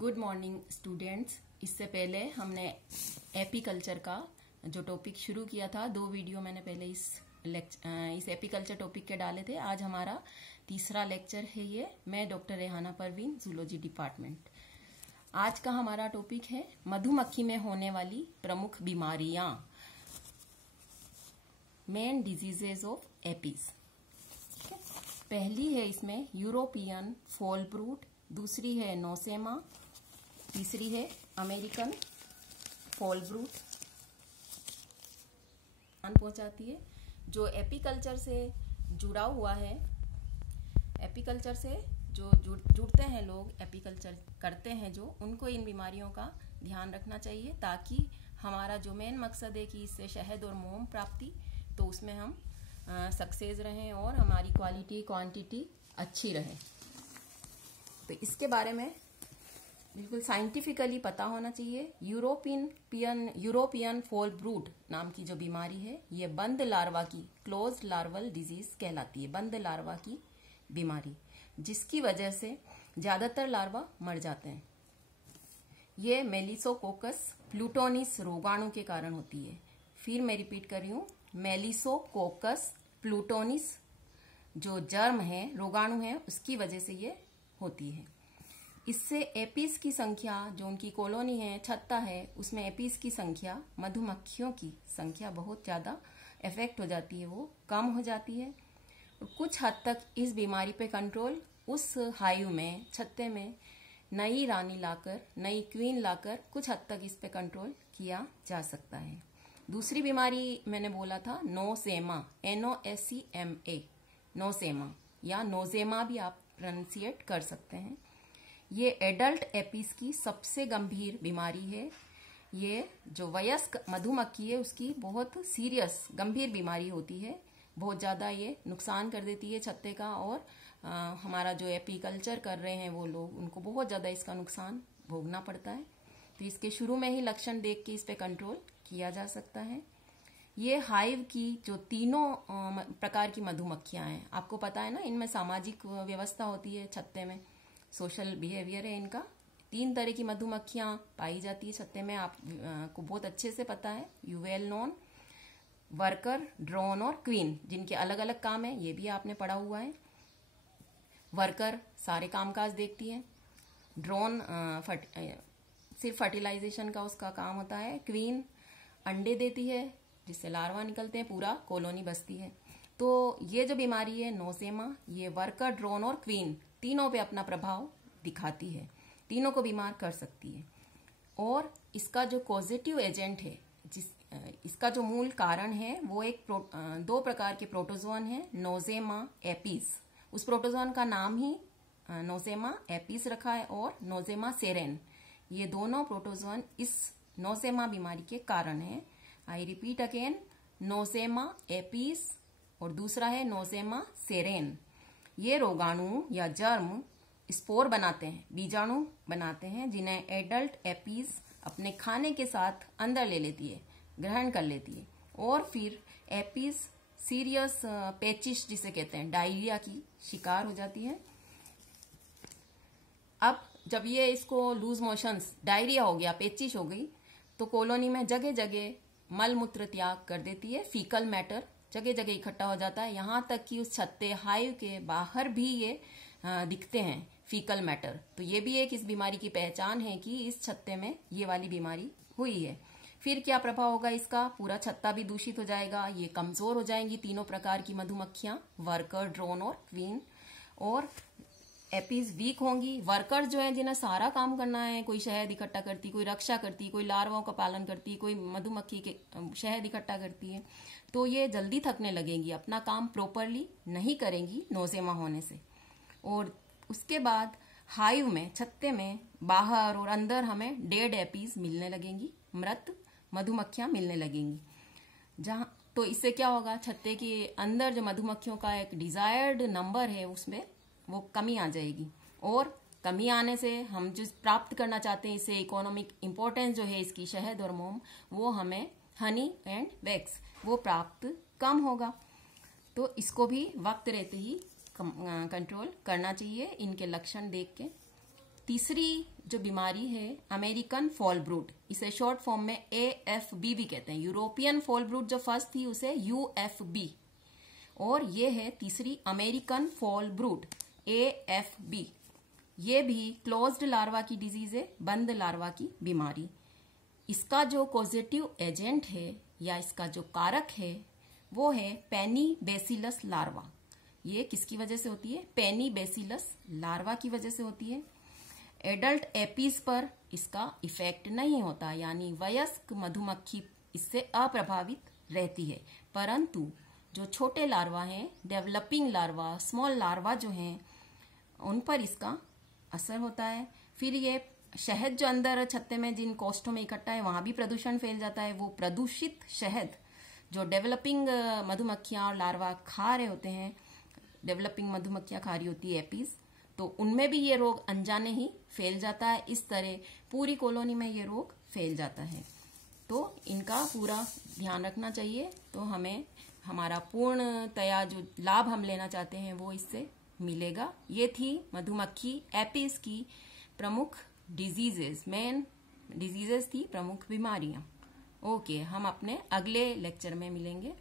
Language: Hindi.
Good morning students. इससे पहले हमने एपीकल्चर का जो टॉपिक शुरू किया था, 2 वीडियो मैंने पहले इस एपीकल्चर टॉपिक के डाले थे। आज हमारा तीसरा लेक्चर है ये। मैं doctor Rehana Parveen, zoology department. आज का हमारा टॉपिक है मधुमक्खी में होने वाली प्रमुख बीमारियां, मेन डिजीजेज ऑफ एपीज। पहली है इसमें यूरोपियन फॉल ब्रूट, दूसरी है नोसेमा, तीसरी है अमेरिकन फॉल ब्रूट। पहुंचाती है जो एपीकल्चर से जुड़ा हुआ है। एपीकल्चर से जो जुड़ते हैं लोग, एपीकल्चर करते हैं जो, उनको इन बीमारियों का ध्यान रखना चाहिए, ताकि हमारा जो मेन मकसद है कि इससे शहद और मोम प्राप्ति, तो उसमें हम सक्सेस रहें और हमारी क्वालिटी क्वांटिटी अच्छी रहे। तो इसके बारे में बिल्कुल साइंटिफिकली पता होना चाहिए। यूरोपियन फॉल ब्रूट नाम की जो बीमारी है, ये बंद लार्वा की, क्लोज लार्वल डिजीज कहलाती है। बंद लार्वा की बीमारी, जिसकी वजह से ज्यादातर लार्वा मर जाते हैं। ये मेलिसोकोकस प्लूटोनिस रोगाणु के कारण होती है। फिर मैं रिपीट कर रही हूँ, मेलिसोकोकस प्लूटोनिस जो जर्म है, रोगाणु है, उसकी वजह से ये होती है। इससे एपीज की संख्या, जो उनकी कॉलोनी है, छत्ता है, उसमें एपीज की संख्या, मधुमक्खियों की संख्या बहुत ज्यादा इफेक्ट हो जाती है, वो कम हो जाती है। कुछ हद तक इस बीमारी पे कंट्रोल उस हाइव में, छत्ते में नई रानी लाकर, नई क्वीन लाकर कुछ हद तक इस पे कंट्रोल किया जा सकता है। दूसरी बीमारी मैंने बोला था नोसेमा, NOSEMA, नोसेमा या नोजेमा भी आप प्रोनाउंसिएट कर सकते हैं। ये एडल्ट एपीज की सबसे गंभीर बीमारी है। ये जो वयस्क मधुमक्खी है, उसकी बहुत सीरियस गंभीर बीमारी होती है। बहुत ज्यादा ये नुकसान कर देती है छत्ते का, और हमारा जो एपीकल्चर कर रहे हैं वो लोग, उनको बहुत ज्यादा इसका नुकसान भोगना पड़ता है। तो इसके शुरू में ही लक्षण देख के इस पे कंट्रोल किया जा सकता है। ये हाइव की जो तीनों प्रकार की मधुमक्खियां हैं, आपको पता है ना, इनमें सामाजिक व्यवस्था होती है, छत्ते में सोशल बिहेवियर है इनका। 3 तरह की मधुमक्खियां पाई जाती है छत्ते में, आपको बहुत अच्छे से पता है। You well known, worker, drone और क्वीन, जिनके अलग अलग काम है, ये भी आपने पढ़ा हुआ है। वर्कर सारे कामकाज देखती है। ड्रोन सिर्फ फर्टिलाइजेशन का उसका काम होता है। क्वीन अंडे देती है, जिससे लार्वा निकलते हैं, पूरा कॉलोनी बसती है। तो ये जो बीमारी है नोसेमा, ये वर्कर, ड्रोन और क्वीन तीनों पे अपना प्रभाव दिखाती है, तीनों को बीमार कर सकती है। और इसका जो कॉजेटिव एजेंट है, इसका जो मूल कारण है, वो 2 प्रकार के प्रोटोजोन है, नोजेमा एपीज। उस प्रोटोजोन का नाम ही नोजेमा एपीज रखा है, और नोजेमा सेरेन। ये दोनों प्रोटोजोन इस नोसेमा बीमारी के कारण है। I repeat again, Nosema APs और दूसरा है नोसेमा सेरेन। ये रोगाणु या जर्म स्पोर बनाते हैं, बीजाणु बनाते हैं, जिन्हें एडल्ट एपीज अपने खाने के साथ अंदर ले लेती है, ग्रहण कर लेती है, और फिर एपीज सीरियस पेचिश जिसे कहते हैं, डायरिया की शिकार हो जाती है। अब जब ये इसको लूज मोशंस, डायरिया हो गया, पेचिश हो गई, तो कॉलोनी में जगह जगह मल मूत्र त्याग कर देती है। फीकल मैटर जगह जगह इकट्ठा हो जाता है, यहां तक कि उस छत्ते हाइव के बाहर भी ये दिखते हैं फीकल मैटर। तो ये भी एक इस बीमारी की पहचान है कि इस छत्ते में ये वाली बीमारी हुई है। फिर क्या प्रभाव होगा इसका? पूरा छत्ता भी दूषित हो जाएगा, ये कमजोर हो जाएंगी तीनों प्रकार की मधुमक्खियां, वर्कर, ड्रोन और क्वीन, और एपीज वीक होंगी। वर्कर जो है, जिन्हें सारा काम करना है, कोई शहद इकट्ठा करती, कोई रक्षा करती, कोई लार्वाओं का पालन करती, कोई मधुमक्खी के शहद इकट्ठा करती है, तो ये जल्दी थकने लगेंगी, अपना काम प्रॉपरली नहीं करेंगी नोजेमा होने से। और उसके बाद हाइव में, छत्ते में बाहर और अंदर हमें डेड एपीज मिलने लगेंगी, मृत मधुमक्खियां मिलने लगेंगी। जहां तो इससे क्या होगा, छत्ते के अंदर जो मधुमक्खियों का एक डिजायर्ड नंबर है, उसमें वो कमी आ जाएगी, और कमी आने से हम जो प्राप्त करना चाहते हैं, इससे इकोनॉमिक इंपॉर्टेंस जो है इसकी, शहद और मोम, वो हमें हनी एंड वैक्स, वो प्राप्त कम होगा। तो इसको भी वक्त रहते ही कंट्रोल करना चाहिए, इनके लक्षण देख के। तीसरी जो बीमारी है अमेरिकन फॉल ब्रूट, इसे शॉर्ट फॉर्म में AFB भी कहते हैं। यूरोपियन फॉल ब्रूट जो फर्स्ट थी उसे UFB, और ये है तीसरी अमेरिकन फॉल ब्रूट AFB। ये भी क्लोज्ड लार्वा की डिजीज है, बंद लार्वा की बीमारी। इसका जो कॉजेटिव एजेंट है या इसका जो कारक है वो है पेनीबैसिलस लार्वा। ये किसकी वजह से होती है? पेनीबैसिलस लार्वा की वजह से होती है। एडल्ट एपीज पर इसका इफेक्ट नहीं होता, यानी वयस्क मधुमक्खी इससे अप्रभावित रहती है, परंतु जो छोटे लार्वा हैं, डेवलपिंग लार्वा, स्मॉल लार्वा जो हैं, उन पर इसका असर होता है। फिर ये शहद जो अंदर छत्ते में जिन कोष्ठों में इकट्ठा है वहां भी प्रदूषण फैल जाता है। वो प्रदूषित शहद जो डेवलपिंग मधुमक्खियां और लार्वा खा रहे होते हैं, डेवलपिंग मधुमक्खियां खा रही होती है एपीज, तो उनमें भी ये रोग अनजाने ही फैल जाता है। इस तरह पूरी कॉलोनी में ये रोग फैल जाता है। तो इनका पूरा ध्यान रखना चाहिए, तो हमें हमारा पूर्णतया जो लाभ हम लेना चाहते हैं वो इससे मिलेगा। ये थी मधुमक्खी एपीज की प्रमुख डिजीजेस, मेन डिजीजेस थी, प्रमुख बीमारियां। ओके, हम अपने अगले लेक्चर में मिलेंगे।